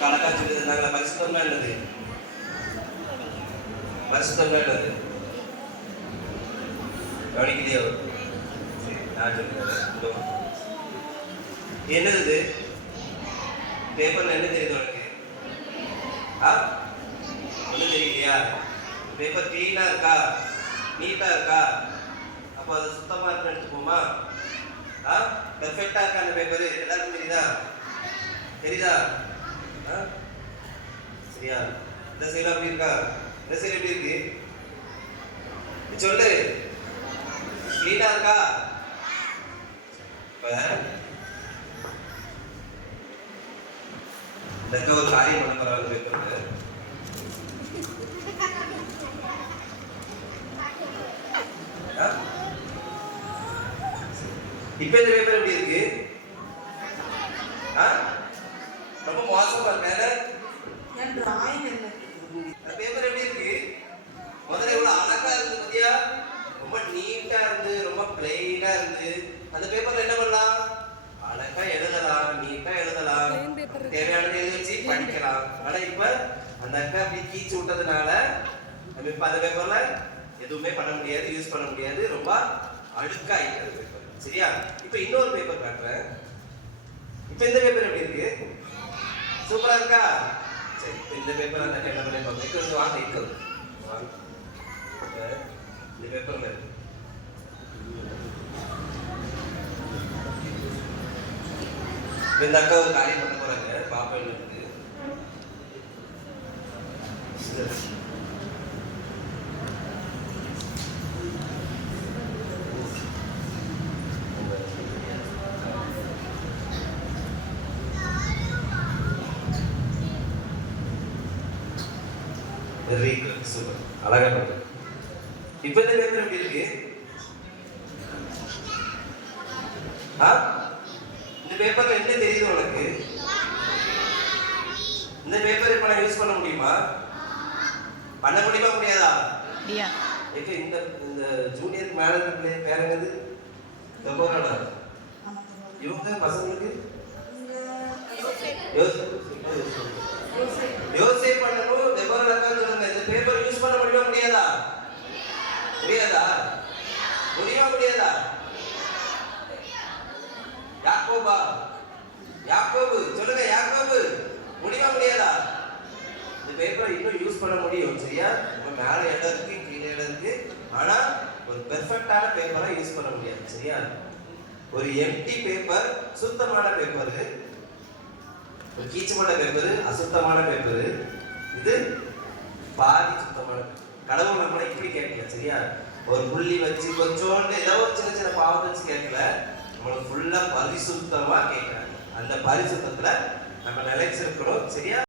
கணக்கா சொல்லி தந்தாங்களா? பரிசுத்தம்னா என்னது பரிசுத்தம்னா என்னது கவனிக்கலையோ? சரி நான் சொல்லுறேன் என்னது இது? பேப்பர்ல என்ன தெரியுது உனக்கு? ஆ? ஒன்றும் தெரியலையா? பேப்பர் க்ளீனாக இருக்கா? நீட்டா இருக்கா? அப்போ அது சுத்தமா இருக்குன்னு எடுத்துப்போமா? ஆ? பெர்ஃபெக்டா இருக்கா அந்த பேப்பர் எல்லாருக்கும் தெரியுதா? தெரியுதா? சரியா? இந்த சைடு அப்படி இருக்கா? இந்த சைடு எப்படி இருக்கு? சொல்லு. கிளீனா இருக்கா? இப்ப இந்த ஒரு காரியம் பண்ண போறாங்க பேப்பர்ல ஆ? இப்ப இந்த பேப்பர் எப்படி இருக்கு? ஆ? ரொம்ப மோசமா இருக்கு என் டிராயிங் அந்த பேப்பர் எப்படி இருக்கு? முதல்ல எவ்வளவு அழகா இருந்து பாத்தியா? ரொம்ப நீட்டா இருந்து ரொம்ப பிளெயினா இருந்து. அந்த பேப்பர்ல என்ன பண்ணலாம்? அழகா எழுதலாம் நீட்டா எழுதலாம். தேவையானதை எழுதி வச்சு படிக்கலாம். ஆனா இப்ப அந்த அக்கா அப்படி கீச்சு விட்டதுனால நம்ம இப்ப அந்த பேப்பர்ல எதுவுமே பண்ண முடியாது யூஸ் பண்ண முடியாது. ரொம்ப அழுக்காயிட்டு அந்த பேப்பர் சரியா? இப்ப இன்னொரு பேப்பர் காட்டுறேன். இப்ப இந்த பேப்பர் எப்படி இருக்கு? சூப்பரா இருக்கா? சரி இந்த பேப்பர் அந்த என்ன பண்ணி பார்ப்போம் இருக்கு வாங்க இருக்கு. இந்த பேப்பர்ல இருக்கு இந்த அக்கா ஒரு காரியம் பண்ண போறாங்க. பாப்பா இருக்கு வெரி குட் சூப்பர். அழகா பண்ணுங்க இப்போ இந்த பேப்பர் எப்படி இருக்கு? ஆ? இந்த பேப்பர்ல என்ன தெரியுது உனக்கு? இந்த பேப்பர் இப்ப நான் யூஸ் பண்ண முடியுமா? பண்ண முடியுமா முடியாதா? முடியா ஏக்க இந்த இந்த இருக்க பிள்ளை பேர் என்னது? இவங்க பசங்களுக்கு யோசேப் பண்ணணும் தெபோரா அக்கான்னு சொல்லுங்க இந்த பேப்பர் யூஸ் பண்ண முடியுமா முடியாதா? முடியாதா? முடியுமா முடியாதா? யாக்கோபா யாக்கோபு சொல்லுங்க யாக்கோபு. முடியுமா முடியாதா? இந்த பேப்பரை இன்னும் யூஸ் பண்ண முடியும் சரியா? நம்ம மேல இடம் இருக்கு கீழே இடம் இருக்கு. ஆனா ஒரு பெர்ஃபெக்டான பேப்பரை யூஸ் பண்ண முடியாது சரியா? ஒரு எம்டி பேப்பர் சுத்தமான பேப்பர் ஒரு கீச்சமான பேப்பர் அசுத்தமான பேப்பர் இது பாதி கடவுள் நம்மளை இப்படி கேட்கல சரியா? ஒரு புள்ளி வச்சு கொஞ்சோண்டு ஏதோ ஒரு சின்ன சின்ன பாவத்தை வச்சு கேட்கல. நம்மளை ஃபுல்லா பரிசுத்தமா கேட்குறாங்க. அந்த பரிசுத்தத்துல நம்ம நிலைச்சிருக்கிறோம் சரியா?